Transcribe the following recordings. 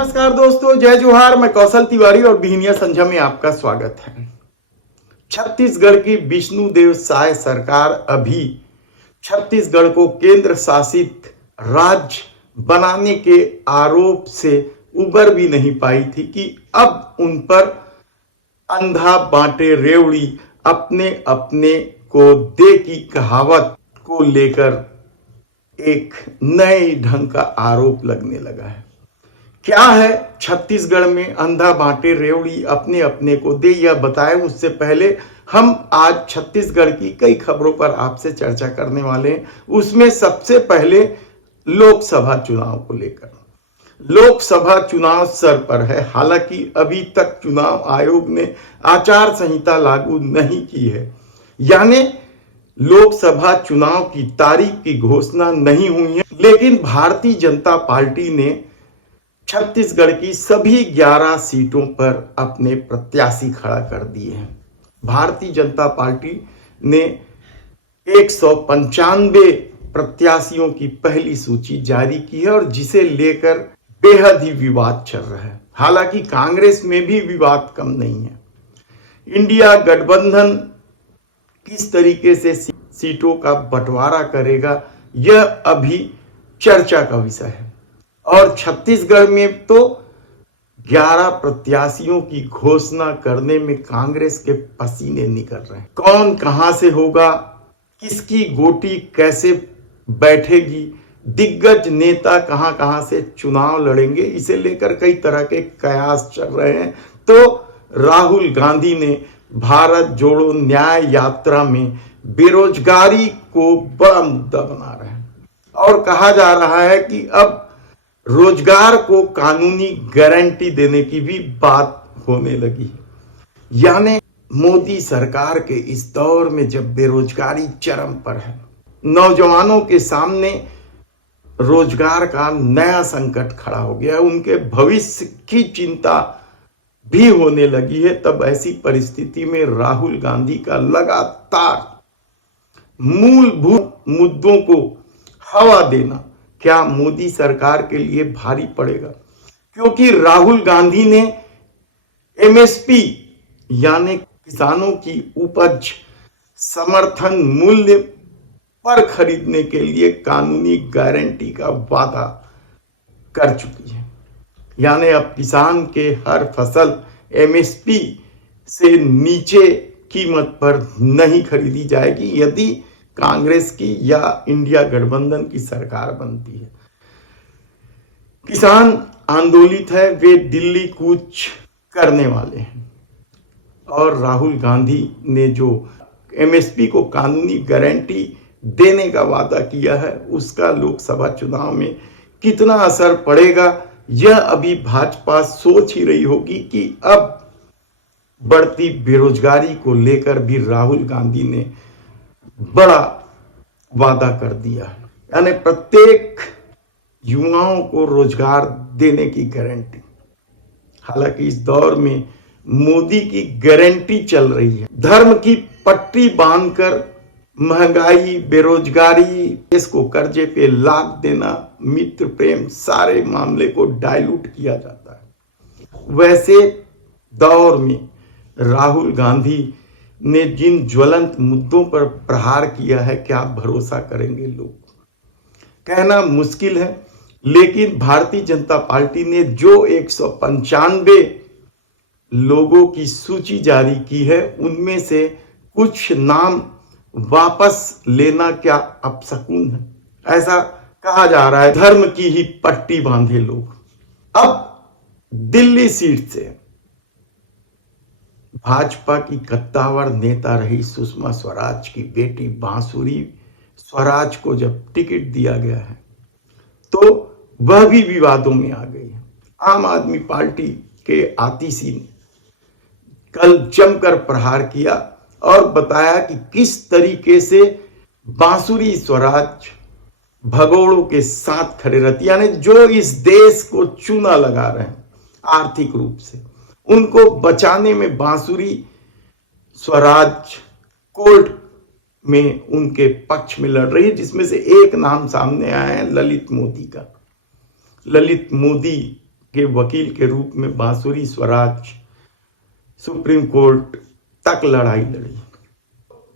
नमस्कार दोस्तों, जय जोहार। मैं कौशल तिवारी और बिहनिया संझा में आपका स्वागत है। छत्तीसगढ़ की विष्णुदेव साय सरकार अभी छत्तीसगढ़ को केंद्र शासित राज्य बनाने के आरोप से उबर भी नहीं पाई थी कि अब उन पर अंधा बांटे रेवड़ी अपने अपने को दे की कहावत को लेकर एक नए ढंग का आरोप लगने लगा है। क्या है छत्तीसगढ़ में अंधा बांटे रेवड़ी अपने अपने को दे, यह बताएं उससे पहले हम आज छत्तीसगढ़ की कई खबरों पर आपसे चर्चा करने वाले हैं। उसमें सबसे पहले लोकसभा चुनाव को लेकर। लोकसभा चुनाव सर पर है। हालांकि अभी तक चुनाव आयोग ने आचार संहिता लागू नहीं की है, यानी लोकसभा चुनाव की तारीख की घोषणा नहीं हुई है। लेकिन भारतीय जनता पार्टी ने छत्तीसगढ़ की सभी 11 सीटों पर अपने प्रत्याशी खड़ा कर दिए हैं। भारतीय जनता पार्टी ने 195 प्रत्याशियों की पहली सूची जारी की है और जिसे लेकर बेहद ही विवाद चल रहा है। हालांकि कांग्रेस में भी विवाद कम नहीं है। इंडिया गठबंधन किस तरीके से सीटों का बंटवारा करेगा, यह अभी चर्चा का विषय है। और छत्तीसगढ़ में तो 11 प्रत्याशियों की घोषणा करने में कांग्रेस के पसीने निकल रहे हैं। कौन कहां से होगा, किसकी गोटी कैसे बैठेगी, दिग्गज नेता कहां कहां से चुनाव लड़ेंगे, इसे लेकर कई तरह के कयास चल रहे हैं। तो राहुल गांधी ने भारत जोड़ो न्याय यात्रा में बेरोजगारी को बड़ा मुद्दा बना रहे हैं और कहा जा रहा है कि अब रोजगार को कानूनी गारंटी देने की भी बात होने लगी। यानी मोदी सरकार के इस दौर में जब बेरोजगारी चरम पर है, नौजवानों के सामने रोजगार का नया संकट खड़ा हो गया है, उनके भविष्य की चिंता भी होने लगी है, तब ऐसी परिस्थिति में राहुल गांधी का लगातार मूलभूत मुद्दों को हवा देना क्या मोदी सरकार के लिए भारी पड़ेगा, क्योंकि राहुल गांधी ने एमएसपी यानी किसानों की उपज समर्थन मूल्य पर खरीदने के लिए कानूनी गारंटी का वादा कर चुकी है। यानी अब किसान के हर फसल एमएसपी से नीचे कीमत पर नहीं खरीदी जाएगी यदि कांग्रेस की या इंडिया गठबंधन की सरकार बनती है। किसान आंदोलित है, वे दिल्ली कूच करने वाले हैं और राहुल गांधी ने जो एमएसपी को कानूनी गारंटी देने का वादा किया है उसका लोकसभा चुनाव में कितना असर पड़ेगा, यह अभी भाजपा सोच ही रही होगी कि अब बढ़ती बेरोजगारी को लेकर भी राहुल गांधी ने बड़ा वादा कर दिया है, यानी प्रत्येक युवाओं को रोजगार देने की गारंटी। हालांकि इस दौर में मोदी की गारंटी चल रही है, धर्म की पट्टी बांधकर महंगाई, बेरोजगारी, देश को कर्जे पे लाद देना, मित्र प्रेम, सारे मामले को डाइल्यूट किया जाता है। वैसे दौर में राहुल गांधी ने जिन ज्वलंत मुद्दों पर प्रहार किया है, क्या भरोसा करेंगे लोग, कहना मुश्किल है। लेकिन भारतीय जनता पार्टी ने जो 195 लोगों की सूची जारी की है उनमें से कुछ नाम वापस लेना क्या अपशकुन है, ऐसा कहा जा रहा है। धर्म की ही पट्टी बांधे लोग। अब दिल्ली सीट से भाजपा की कद्दावर नेता रही सुषमा स्वराज की बेटी बांसुरी स्वराज को जब टिकट दिया गया है तो वह भी विवादों में आ गई है। आम आदमी पार्टी के आतिशी ने कल जमकर प्रहार किया और बताया कि किस तरीके से बांसुरी स्वराज भगोड़ों के साथ खड़े रहती, यानी जो इस देश को चूना लगा रहे हैं आर्थिक रूप से, उनको बचाने में बांसुरी स्वराज कोर्ट में उनके पक्ष में लड़ रही है, जिसमें से एक नाम सामने आया है ललित मोदी का। ललित मोदी के वकील के रूप में बांसुरी स्वराज सुप्रीम कोर्ट तक लड़ाई लड़ी।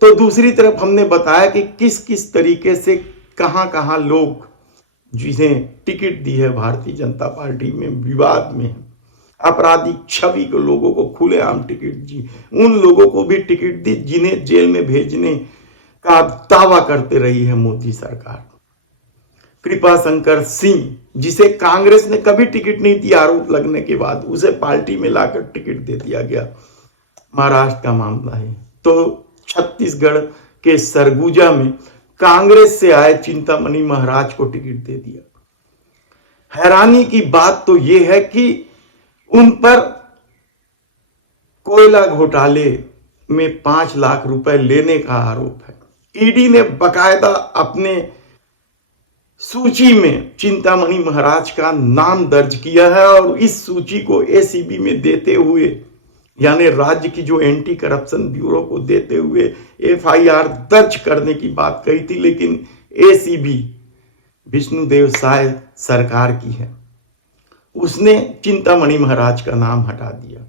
तो दूसरी तरफ हमने बताया कि किस किस तरीके से कहां कहां लोग जिन्हें टिकट दी है भारतीय जनता पार्टी में विवाद में है, आपराधिक छवि के लोगों को खुलेआम टिकट दी, उन लोगों को भी टिकट दी जिन्हें जेल में भेजने का दावा करते रही है मोदी सरकार। कृपा शंकर सिंह, जिसे कांग्रेस ने कभी टिकट नहीं दिया, आरोप लगने के बाद उसे पार्टी में लाकर टिकट दे दिया गया, महाराष्ट्र का मामला है। तो छत्तीसगढ़ के सरगुजा में कांग्रेस से आए चिंतामणि महाराज को टिकट दे दिया। हैरानी की बात तो यह है कि उन पर कोयला घोटाले में 5 लाख रुपए लेने का आरोप है। ईडी ने बकायदा अपने सूची में चिंतामणि महाराज का नाम दर्ज किया है और इस सूची को एसीबी में देते हुए, यानी राज्य की जो एंटी करप्शन ब्यूरो को देते हुए एफआईआर दर्ज करने की बात कही थी, लेकिन एसीबी विष्णुदेव साय सरकार की है, उसने चिंतामणि महाराज का नाम हटा दिया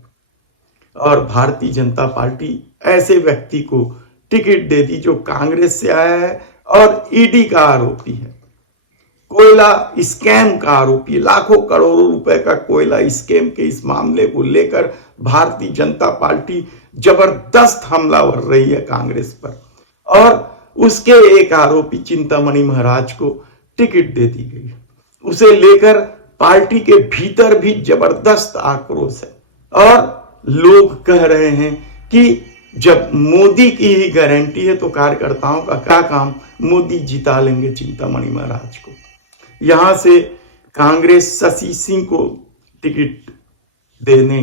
और भारतीय जनता पार्टी ऐसे व्यक्ति को टिकट दे दी जो कांग्रेस से आया है और ईडी का आरोपी है, कोयला स्कैम का आरोपी, लाखों करोड़ों रुपए का कोयला स्कैम के इस मामले को लेकर भारतीय जनता पार्टी जबरदस्त हमलावर रही है कांग्रेस पर और उसके एक आरोपी चिंतामणि महाराज को टिकट दे दी गई। उसे लेकर पार्टी के भीतर भी जबरदस्त आक्रोश है और लोग कह रहे हैं कि जब मोदी की ही गारंटी है तो कार्यकर्ताओं का क्या काम, मोदी जिता लेंगे चिंतामणि महाराज को। यहां से कांग्रेस शशि सिंह को टिकट देने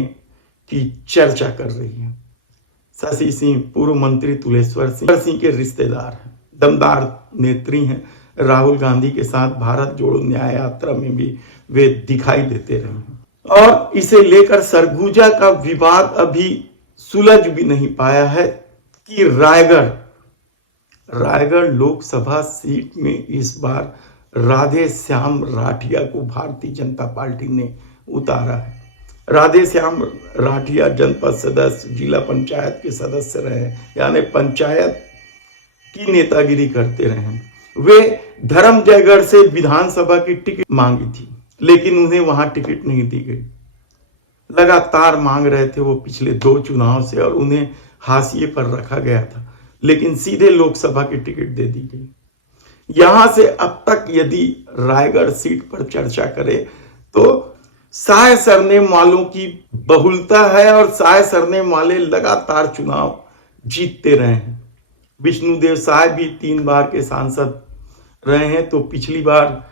की चर्चा कर रही है। शशि सिंह पूर्व मंत्री तुलेश्वर सिंह के रिश्तेदार हैं, दमदार नेत्री हैं, राहुल गांधी के साथ भारत जोड़ो न्याय यात्रा में भी वे दिखाई देते रहे हैं और इसे लेकर सरगुजा का विवाद अभी सुलझ भी नहीं पाया है कि रायगढ़ लोकसभा सीट में इस बार राधे श्याम राठिया को भारतीय जनता पार्टी ने उतारा है। राधे श्याम राठिया जनपद सदस्य, जिला पंचायत के सदस्य रहे, यानी पंचायत की नेतागिरी करते रहे। वे धर्मजयगढ़ से विधानसभा की टिकट मांगी थी, लेकिन उन्हें वहां टिकट नहीं दी गई। लगातार मांग रहे थे वो पिछले 2 चुनाव से और उन्हें हाशिए पर रखा गया था, लेकिन सीधे लोकसभा की टिकट दे दी गई। यहां से अब तक यदि रायगढ़ सीट पर चर्चा करें तो साय सरनेम वालों की बहुलता है और साय सरनेम वाले लगातार चुनाव जीतते रहे हैं। विष्णुदेव साय भी 3 बार के सांसद रहे हैं, तो पिछली बार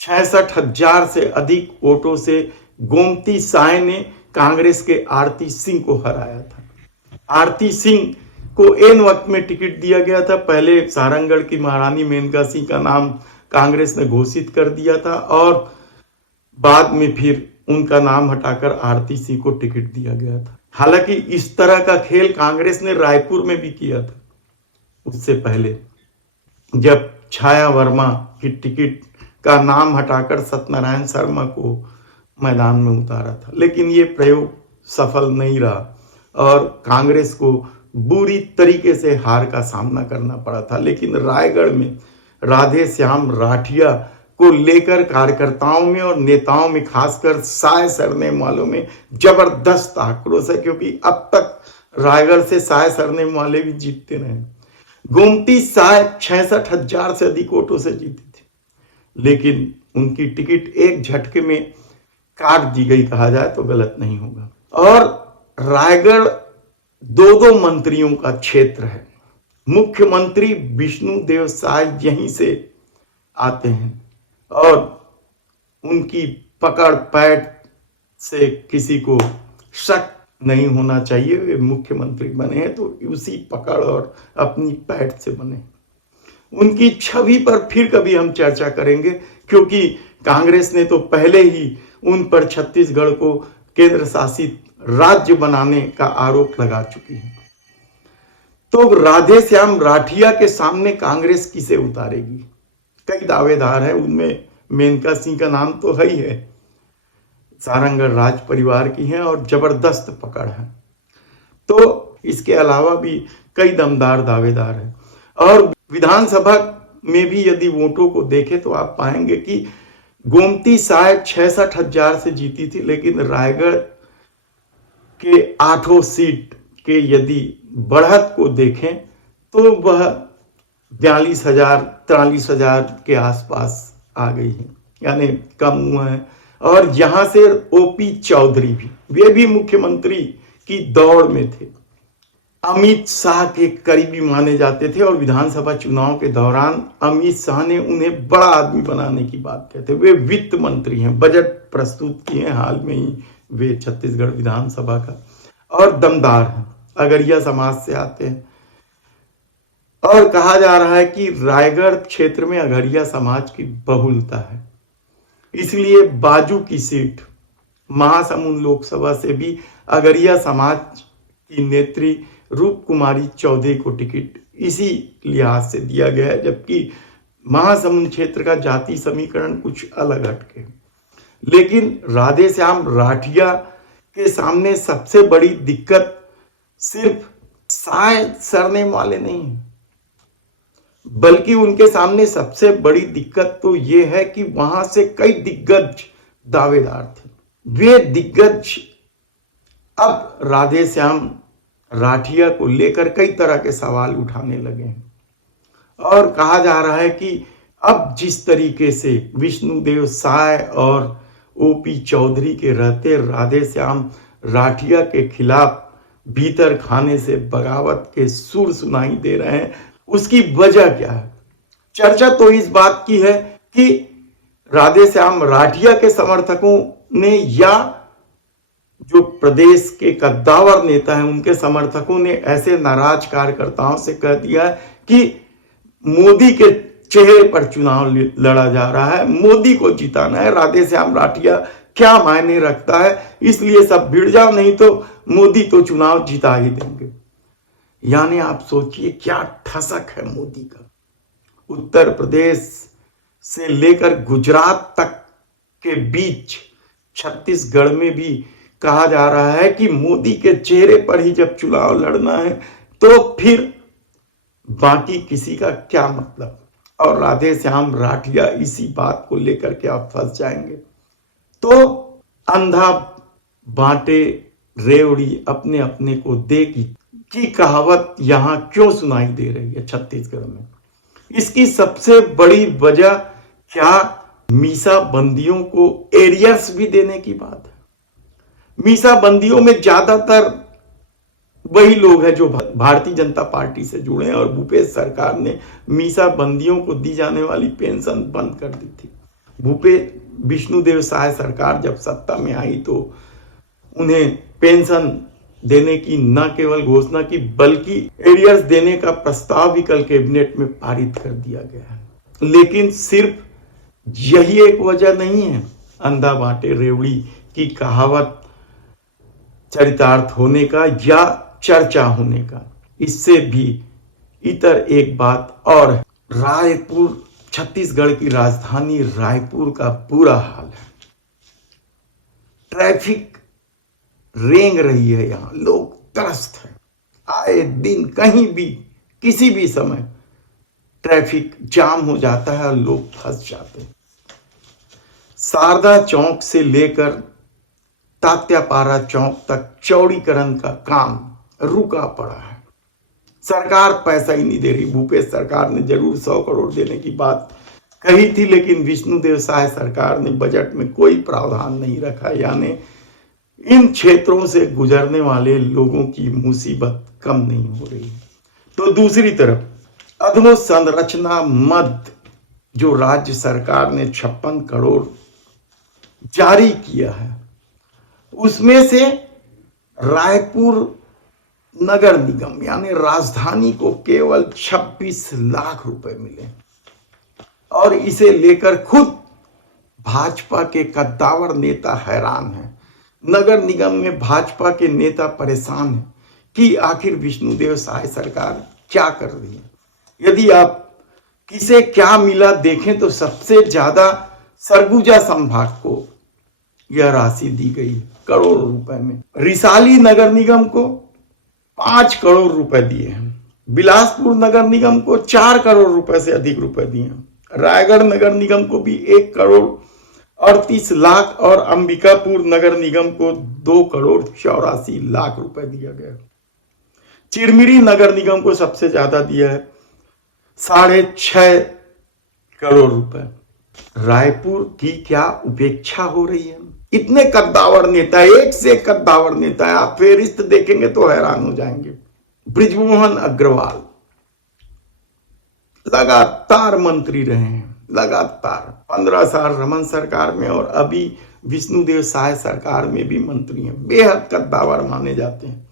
66,000 से अधिक वोटों से गोमती साय ने कांग्रेस के आरती सिंह को हराया था। आरती सिंह को एन वक्त में टिकट दिया गया था। पहले सारंगढ़ की महारानी मेनका सिंह का नाम कांग्रेस ने घोषित कर दिया था और बाद में फिर उनका नाम हटाकर आरती सिंह को टिकट दिया गया था। हालांकि इस तरह का खेल कांग्रेस ने रायपुर में भी किया था उससे पहले, जब छाया वर्मा की टिकट का नाम हटाकर सत्यनारायण शर्मा को मैदान में उतारा था, लेकिन ये प्रयोग सफल नहीं रहा और कांग्रेस को बुरी तरीके से हार का सामना करना पड़ा था। लेकिन रायगढ़ में राधे श्याम राठिया को लेकर कार्यकर्ताओं में और नेताओं में, खासकर साय सरनेम वालों में जबरदस्त आक्रोश है, क्योंकि अब तक रायगढ़ से साय सरनेम वाले भी जीतते रहे। गोमती साय 66,000 से अधिक वोटों से जीती थी, लेकिन उनकी टिकट एक झटके में काट दी गई, कहा जाए तो गलत नहीं होगा। और रायगढ़ 2 मंत्रियों का क्षेत्र है। मुख्यमंत्री विष्णुदेव साय यहीं से आते हैं और उनकी पकड़ पैठ से किसी को शक नहीं होना चाहिए। वे मुख्यमंत्री बने हैं तो उसी पकड़ और अपनी पैठ से बने। उनकी छवि पर फिर कभी हम चर्चा करेंगे, क्योंकि कांग्रेस ने तो पहले ही उन पर छत्तीसगढ़ को केंद्र शासित राज्य बनाने का आरोप लगा चुकी है। तो राधे श्याम राठिया के सामने कांग्रेस किसे उतारेगी? कई दावेदार हैं, उनमें मेनका सिंह का नाम तो है ही है, सारंगगढ़ राज परिवार की हैं और जबरदस्त पकड़ है। तो इसके अलावा भी कई दमदार दावेदार हैं। और विधानसभा में भी यदि वोटों को देखें तो आप पाएंगे कि गोमती शायद 66,000 से जीती थी, लेकिन रायगढ़ के 8 सीट के यदि बढ़त को देखें तो वह 42,000 43,000 के आसपास आ गई है, यानी कम हुआ है। और यहां से ओपी चौधरी भी, वे भी मुख्यमंत्री की दौड़ में थे, अमित शाह के करीबी माने जाते थे और विधानसभा चुनाव के दौरान अमित शाह ने उन्हें बड़ा आदमी बनाने की बात कहते। वे वित्त मंत्री हैं, बजट प्रस्तुत किए हैं हाल में ही वे छत्तीसगढ़ विधानसभा का, और दमदार हैं, अगरिया समाज से आते हैं। और कहा जा रहा है कि रायगढ़ क्षेत्र में अगरिया समाज की बहुलता है, इसलिए बाजू की सीट महासमुंद लोकसभा से भी अगरिया समाज की नेत्री रूप कुमारी चौधरी को टिकट इसी लिहाज से दिया गया है, जबकि महासमुंद क्षेत्र का जाति समीकरण कुछ अलग हटके। लेकिन राधेश्याम राठिया के सामने सबसे बड़ी दिक्कत सिर्फ साय सरनेम वाले नहीं है, बल्कि उनके सामने सबसे बड़ी दिक्कत तो यह है कि वहां से कई दिग्गज दावेदार थे। वे दिग्गज अब राधेश्याम राठिया को लेकर कई तरह के सवाल उठाने लगे हैं और कहा जा रहा है कि अब जिस तरीके से विष्णुदेव साय और ओपी चौधरी के रहते राधेश्याम राठिया के खिलाफ भीतर खाने से बगावत के सुर सुनाई दे रहे हैं, उसकी वजह क्या है? चर्चा तो इस बात की है कि राधेश्याम राठिया के समर्थकों ने या जो प्रदेश के कद्दावर नेता हैं उनके समर्थकों ने ऐसे नाराज कार्यकर्ताओं से कह दिया है कि मोदी के चेहरे पर चुनाव लड़ा जा रहा है, मोदी को जिताना है, राधेश्याम राठिया क्या मायने रखता है, इसलिए सब भिड़ जाओ, नहीं तो मोदी तो चुनाव जिता ही देंगे। यानी आप सोचिए क्या ठसक है मोदी का। उत्तर प्रदेश से लेकर गुजरात तक के बीच छत्तीसगढ़ में भी कहा जा रहा है कि मोदी के चेहरे पर ही जब चुनाव लड़ना है तो फिर बाकी किसी का क्या मतलब। और राधेश्याम राठिया इसी बात को लेकर के आप फंस जाएंगे। तो अंधा बांटे रेवड़ी अपने अपने को दे की कहावत यहां क्यों सुनाई दे रही है छत्तीसगढ़ में? इसकी सबसे बड़ी वजह क्या मीसा बंदियों को एरियर्स भी देने की बात है। मीसा बंदियों में ज्यादातर वही लोग हैं जो भारतीय जनता पार्टी से जुड़े हैं और भूपेश सरकार ने मीसा बंदियों को दी जाने वाली पेंशन बंद कर दी थी। विष्णुदेव साय सरकार जब सत्ता में आई तो उन्हें पेंशन देने की न केवल घोषणा की बल्कि एरियर्स देने का प्रस्ताव भी कल कैबिनेट में पारित कर दिया गया है। लेकिन सिर्फ यही एक वजह नहीं है अंधा बांटे रेवड़ी की कहावत चरितार्थ होने का या चर्चा होने का, इससे भी इतर एक बात और है। रायपुर, छत्तीसगढ़ की राजधानी रायपुर का बुरा हाल है। ट्रैफिक रेंग रही है, यहां लोग त्रस्त हैं। आए दिन कहीं भी किसी भी समय ट्रैफिक जाम हो जाता है और लोग फंस जाते हैं। शारदा चौक से लेकर तात्यापारा चौक तक चौड़ीकरण का काम रुका पड़ा है। सरकार पैसा ही नहीं दे रही। भूपेश सरकार ने जरूर 100 करोड़ देने की बात कही थी, लेकिन विष्णुदेव साय सरकार ने बजट में कोई प्रावधान नहीं रखा। यानी इन क्षेत्रों से गुजरने वाले लोगों की मुसीबत कम नहीं हो रही। तो दूसरी तरफ अधोसंरचना मद जो राज्य सरकार ने 56 करोड़ जारी किया है, उसमें से रायपुर नगर निगम यानी राजधानी को केवल 26 लाख रुपए मिले और इसे लेकर खुद भाजपा के कद्दावर नेता हैरान हैं। नगर निगम में भाजपा के नेता परेशान हैं कि आखिर विष्णुदेव साय सरकार क्या कर रही है। यदि आप किसे क्या मिला देखें तो सबसे ज्यादा सरगुजा संभाग को यह राशि दी गई करोड़ों रुपए में। रिसाली नगर निगम को 5 करोड़ रुपए दिए हैं। बिलासपुर नगर निगम को 4 करोड़ रुपए से अधिक रुपए दिए हैं। रायगढ़ नगर निगम को भी 1 करोड़ 38 लाख और अंबिकापुर नगर निगम को 2 करोड़ 84 लाख रुपए दिया गया। चिरमिरी नगर निगम को सबसे ज्यादा दिया है 6.5 करोड़ रुपए। रायपुर की क्या उपेक्षा हो रही है। इतने कद्दावर नेता, एक से एक कद्दावर नेता है, आप फेहरिस्त देखेंगे तो हैरान हो जाएंगे। बृजमोहन अग्रवाल लगातार मंत्री रहे हैं, लगातार 15 साल रमन सरकार में और अभी विष्णुदेव साय सरकार में भी मंत्री हैं, बेहद कद्दावर माने जाते हैं।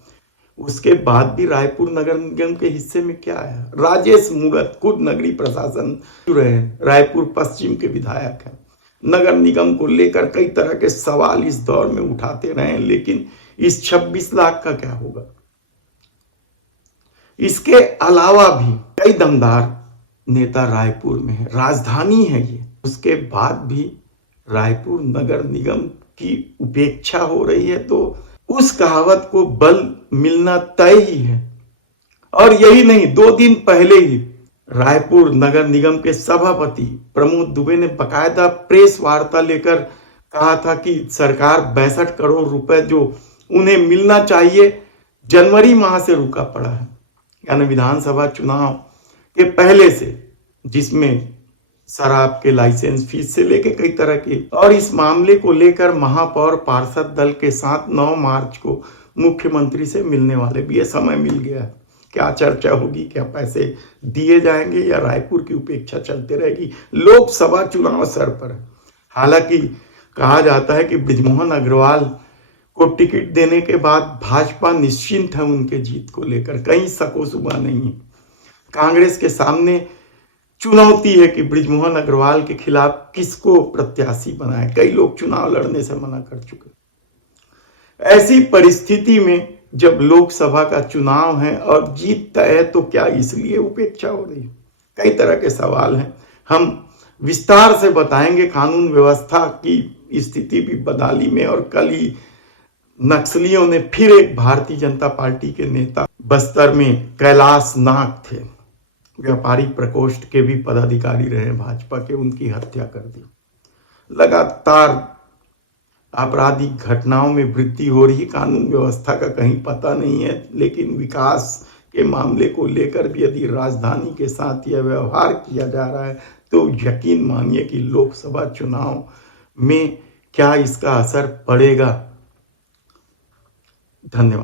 उसके बाद भी रायपुर नगर निगम के हिस्से में क्या है। राजेश मूरत खुद नगरीय प्रशासन रहे, रायपुर पश्चिम के विधायक हैं। नगर निगम को लेकर कई तरह के सवाल इस दौर में उठाते रहे, लेकिन इस 26 लाख का क्या होगा। इसके अलावा भी कई दमदार नेता रायपुर में है, राजधानी है ये, उसके बाद भी रायपुर नगर निगम की उपेक्षा हो रही है, तो उस कहावत को बल मिलना तय ही है। और यही नहीं, 2 दिन पहले ही रायपुर नगर निगम के सभापति प्रमोद दुबे ने बकायदा प्रेस वार्ता लेकर कहा था कि सरकार 62 करोड़ रुपए जो उन्हें मिलना चाहिए जनवरी माह से रुका पड़ा है, यानी विधानसभा चुनाव के पहले से, जिसमें शराब के लाइसेंस फीस से लेके कई तरह की। और इस मामले को लेकर महापौर पार्षद दल के साथ 9 मार्च को मुख्यमंत्री से मिलने वाले भी, ये समय मिल गया है। क्या चर्चा होगी, क्या पैसे दिए जाएंगे या रायपुर की उपेक्षा चलते रहेगी। लोकसभा चुनाव सर पर है। हालांकि कहा जाता है कि बृजमोहन अग्रवाल को टिकट देने के बाद भाजपा निश्चिंत है उनके जीत को लेकर, कहीं शकोशुबा नहीं है। कांग्रेस के सामने चुनौती है कि बृजमोहन अग्रवाल के खिलाफ किसको प्रत्याशी बनाए। कई लोग चुनाव लड़ने से मना कर चुके। ऐसी परिस्थिति में जब लोकसभा का चुनाव है और जीत तय है, तो क्या इसलिए उपेक्षा हो रही है। कई तरह के सवाल हैं, हम विस्तार से बताएंगे। कानून व्यवस्था की स्थिति भी बदहाली में, और कल ही नक्सलियों ने फिर एक भारतीय जनता पार्टी के नेता, बस्तर में कैलाश नाग थे, व्यापारी प्रकोष्ठ के भी पदाधिकारी रहे भाजपा के, उनकी हत्या कर दी। लगातार आपराधिक घटनाओं में वृद्धि हो रही, कानून व्यवस्था का कहीं पता नहीं है। लेकिन विकास के मामले को लेकर भी यदि राजधानी के साथ यह व्यवहार किया जा रहा है, तो यकीन मानिए कि लोकसभा चुनाव में क्या इसका असर पड़ेगा। धन्यवाद।